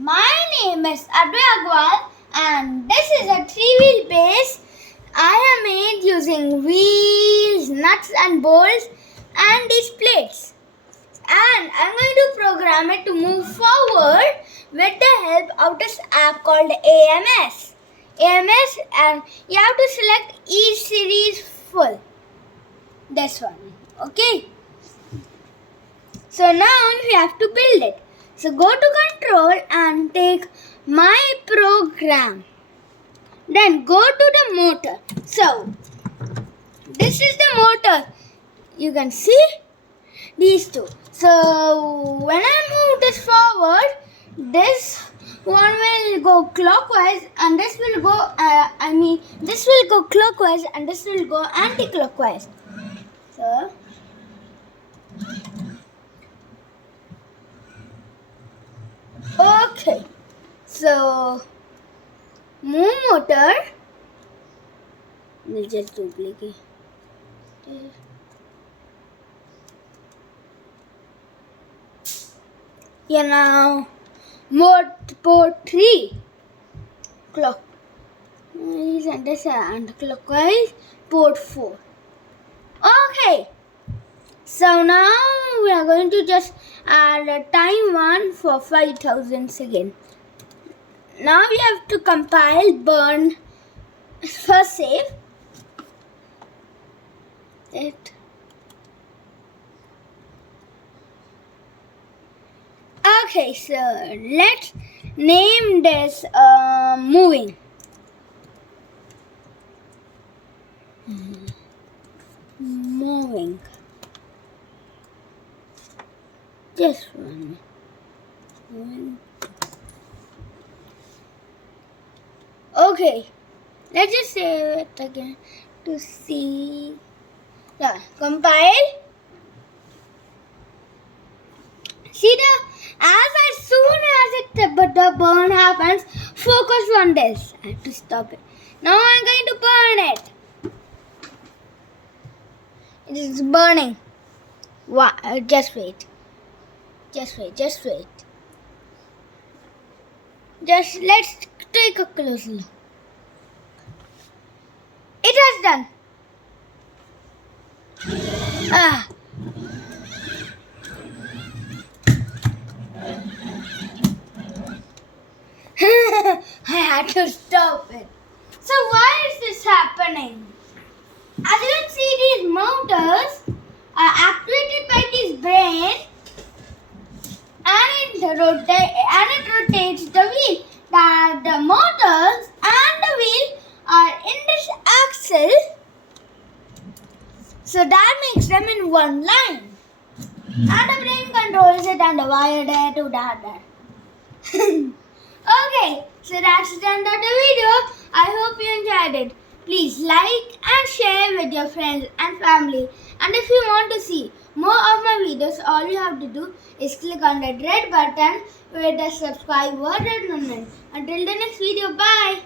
My name is Advay Agarwal and this is a three-wheel base I have made using wheels, nuts and bolts and these plates. And I'm going to program it to move forward with the help of this app called AMS. AMS, and you have to select each series full. This one. Okay. So now we have to build it. So go to control and take my program. Then go to the motor. So this is the motor. You can see these two. So when I move this forward, this one will go clockwise and this will go, this will go clockwise and this will go anti-clockwise. So okay, so move motor. We'll just duplicate. Yeah, now mode port 3 clock and this anti-clockwise port 4. Okay. So now we are going to just add a time 1 for 5000 seconds. Now we have to compile, burn, first save it. Okay, so let's name this moving. Moving. Just one. Okay, let's just save it again to see. Yeah, compile. See as soon as the burn happens, focus on this. I have to stop it. Now I'm going to burn it. It is burning. Wow, just wait. Just wait. Just let's take a closer look. It has done. I had to stop it. So why is this happening? As you can see, these motors are activated by this brain and it rotates the wheel. That the motors and the wheel are in this axle, so that makes them in one line. And the brain controls it and the wire there to that. Okay, so that's the end of the video. I hope you enjoyed it. Please like and share with your friends and family. And if you want to see more of my videos, all you have to do is click on that red button with the subscribe button. Until the next video, bye.